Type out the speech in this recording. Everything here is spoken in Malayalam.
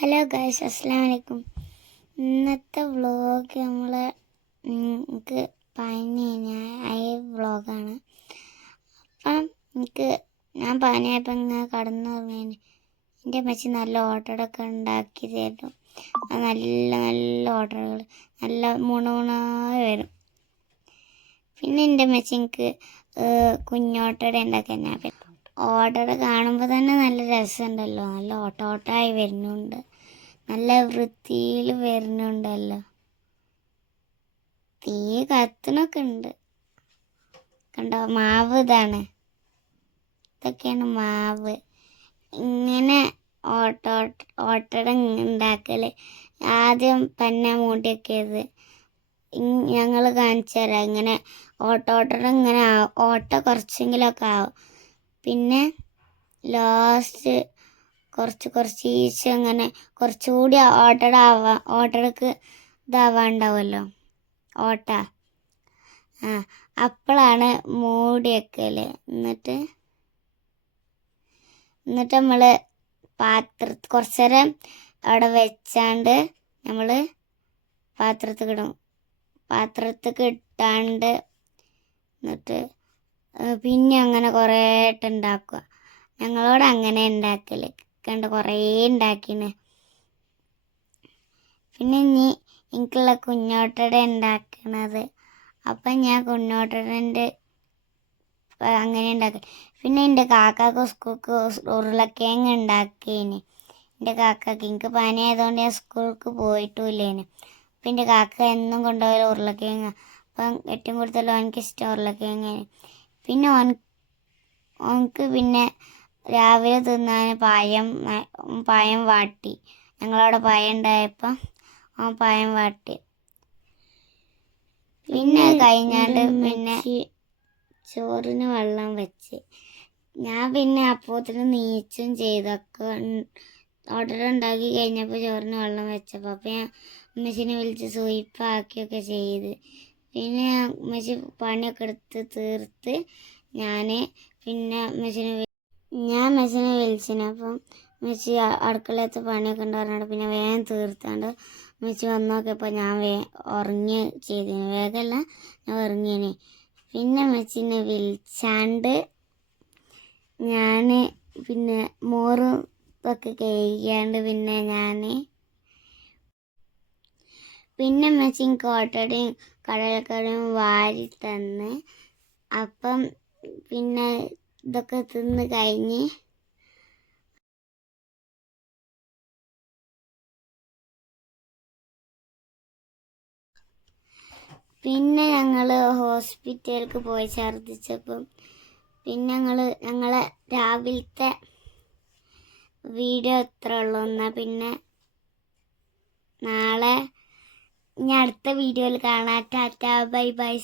ഹലോ ഗൈസ്, അസ്സലാമു അലൈക്കും. ഇന്നത്തെ വ്ളോഗ് എനിക്ക് പനിയായ വ്ളോഗാണ്. അപ്പം ഞാൻ പനിയായപ്പോൾ ഇങ്ങനെ കടന്നുറങ്ങിന്. എൻ്റെ അമ്മച്ചി നല്ല ഓട്ടടൊക്കെ ഉണ്ടാക്കി തരും. നല്ല നല്ല ഓട്ടടകൾ നല്ല മുണമുണായി വരും. പിന്നെ എൻ്റെ അമ്മച്ചി എനിക്ക് കുഞ്ഞോട്ടട ഉണ്ടാക്കാൻ ഞാൻ ഓട്ടട കാണുമ്പോൾ തന്നെ നല്ല രസമുണ്ടല്ലോ. നല്ല ഓട്ടോട്ടായി വരുന്നുണ്ട്, നല്ല വൃത്തിയിൽ വരുന്നുണ്ടല്ലോ. തീ കത്തണൊക്കെ ഉണ്ട് കണ്ടോ. മാവ് ഇതൊക്കെയാണ് മാവ്. ഇങ്ങനെ ഓട്ടട ഉണ്ടാക്കൽ. ആദ്യം പന്ന മൂട്ടിയൊക്കെയത് ഞങ്ങൾ കാണിച്ചു തരാം. ഇങ്ങനെ ഓട്ടോട്ടട ഇങ്ങനെ ഓട്ട കുറച്ചെങ്കിലൊക്കെ ആവും. പിന്നെ ലാസ്റ്റ് കുറച്ച് ഈച്ച അങ്ങനെ കുറച്ചുകൂടി ഓട്ടടക്ക് ഇതാവാണ്ടാവുമല്ലോ ഓട്ട. അപ്പോഴാണ് മൂടി വെക്കൽ. എന്നിട്ട് നമ്മൾ കുറച്ച് നേരം അവിടെ വെച്ചാണ്ട് നമ്മൾ പാത്രത്തേക്ക് ഇട്ടാണ്ട് എന്നിട്ട് പിന്നെ അങ്ങനെ കുറേ ഉണ്ടാക്കുക. ഞങ്ങളോട് അങ്ങനെ ഉണ്ടാക്കൽ കണ്ട് കുറേ ഉണ്ടാക്കിന്. പിന്നെ എനിക്കുള്ള കുഞ്ഞോട്ടട ഉണ്ടാക്കണത്. അപ്പം ഞാൻ കുഞ്ഞോട്ടടൻ്റെ അങ്ങനെ ഉണ്ടാക്കി. പിന്നെ എൻ്റെ കാക്കാക്ക് സ്കൂൾക്ക് ഉരുളക്കിഴങ്ങ് ഉണ്ടാക്കിന്. എൻ്റെ കാക്കാക്ക് എനിക്ക് പനി ആയതുകൊണ്ട് ഞാൻ സ്കൂൾക്ക് പോയിട്ടുമില്ലേന്. അപ്പം എൻ്റെ കാക്ക എന്നും കൊണ്ടുപോയി ഉരുളക്കിഴങ്ങ്. അപ്പം ഏറ്റവും കൂടുതൽ എനിക്കിഷ്ടം ഉരുളക്കിഴങ്ങ്. പിന്നെ ഓനക്ക് പിന്നെ രാവിലെ തിന്നാൻ പഴം വാട്ടി. ഞങ്ങളവിടെ പഴം ഉണ്ടായപ്പോൾ പഴം വാട്ടി. പിന്നെ കഴിഞ്ഞാണ്ട് പിന്നെ ചോറിന് വെള്ളം വെച്ച്. ഞാൻ പിന്നെ അപ്പോത്തിന് നീച്ചും ചെയ്തൊക്കെ ഓർഡർ ഉണ്ടാക്കി കഴിഞ്ഞപ്പോൾ ചോറിന് വെള്ളം വെച്ചപ്പോൾ അപ്പം ഞാൻ അമ്മച്ചിനെ വിളിച്ച് സൂയിപ്പാക്കിയൊക്കെ ചെയ്ത്. പിന്നെ അമ്മച്ചി പണിയൊക്കെ എടുത്ത് തീർത്ത് ഞാൻ മെസ്സിനെ വിളിച്ചിന്. അപ്പം മെസ്സി അടുക്കളയത്തെ പണിയൊക്കെ ഉണ്ടായിരുന്നുണ്ട്. പിന്നെ വേഗം തീർത്താണ്ട് മെസ്സി വന്നു നോക്കിയപ്പോൾ ഞാൻ ഉറങ്ങി ചെയ്തിന്. വേഗമല്ല, ഞാൻ ഉറങ്ങിന്. പിന്നെ മെസ്സിനെ വിളിച്ചാണ്ട് ഞാൻ പിന്നെ മോറും ഇതൊക്കെ കഴിക്കാണ്ട് പിന്നെ മെസ്സിക്ക് ഓട്ടടയും കടലക്കറിയും വാരി തന്ന്. അപ്പം പിന്നെ ഇതൊക്കെ തിന്ന് കഴിഞ്ഞ് പിന്നെ ഞങ്ങൾ ഹോസ്പിറ്റലിലേക്ക് പോയി ഛർദ്ദിച്ചപ്പം. പിന്നെ ഞങ്ങളെ രാവിലത്തെ വീഡിയോ എത്ര ഉള്ളൂ. എന്നാൽ പിന്നെ നാളെ ഇനി അടുത്ത വീഡിയോയിൽ കാണാം. Tata, bye bye.